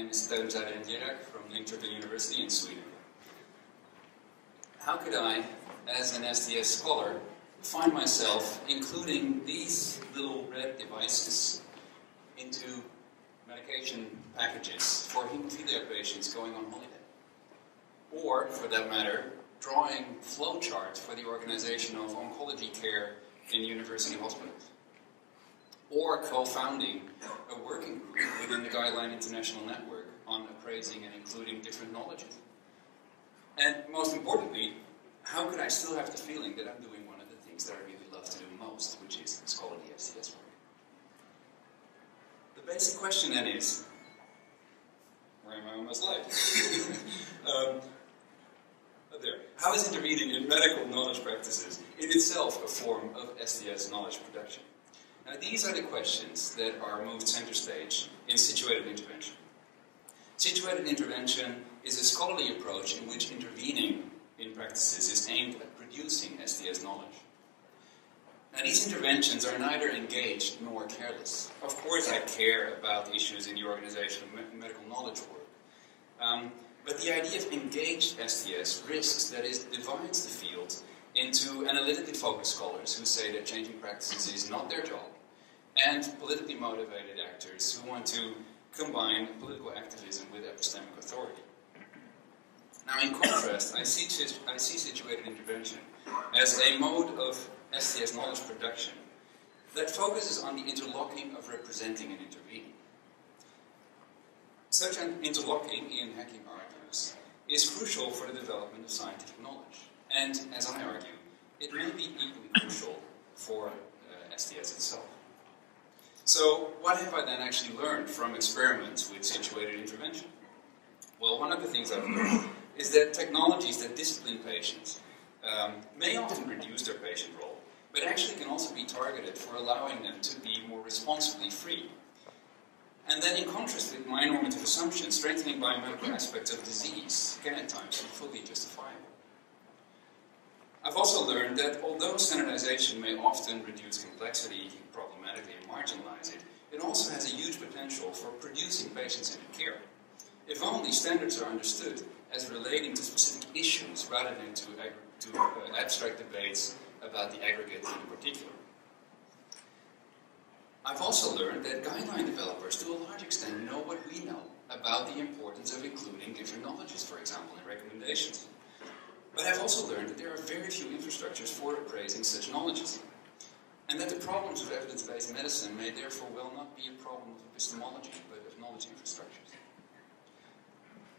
name is Teun Zuiderent-Jerak from Linköping University in Sweden. How could I, as an STS scholar, find myself including these little red devices into medication packages for hemophilia patients going on holiday? Or, for that matter, drawing flowcharts for the organization of oncology care in university hospitals? Or co-founding a working group within the Guideline International Network on appraising and including different knowledges? And most importantly, how could I still have the feeling that I'm doing one of the things that I really love to do most, which is scholarly STS work? The basic question then is, where am I on my slide? There. How is intervening in medical knowledge practices in itself a form of STS knowledge production? Now, these are the questions that are moved center stage in situated intervention. Situated intervention is a scholarly approach in which intervening in practices is aimed at producing STS knowledge. Now, these interventions are neither engaged nor careless. Of course, I care about issues in the organization of medical knowledge work. But the idea of engaged STS risks, that is, divides the field into analytically focused scholars who say that changing practices is not their job, and politically motivated actors who want to combine political activism with epistemic authority. Now, in contrast, I see situated intervention as a mode of STS knowledge production that focuses on the interlocking of representing and intervening. Such an interlocking, Ian Hacking argues, is crucial for the development of scientific knowledge. And, as I argue, it may be equally crucial for STS itself. So, what have I then actually learned from experiments with situated intervention? Well, one of the things I've learned is that technologies that discipline patients may often reduce their patient role, but actually can also be targeted for allowing them to be more responsibly free. And then, in contrast with my normative assumptions, strengthening biomedical aspects of disease can at times be fully justifiable. I've also learned that although standardization may often reduce complexity problematically and marginalize it, it also has a huge potential for producing patient-centered care, if only standards are understood as relating to specific issues rather than to abstract debates about the aggregate in particular. I've also learned that guideline developers, to a large extent, know what we know about the importance of including different knowledges, for example, in recommendations. But I've also learned that there are very few infrastructures for appraising such knowledges, and that the problems of evidence-based medicine may therefore well not be a problem of epistemology, but of knowledge infrastructures.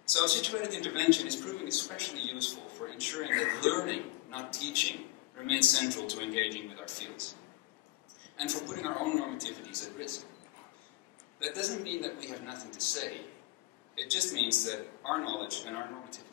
So situated intervention is proving especially useful for ensuring that learning, not teaching, remains central to engaging with our fields, and for putting our own normativities at risk. That doesn't mean that we have nothing to say. It just means that our knowledge and our normativity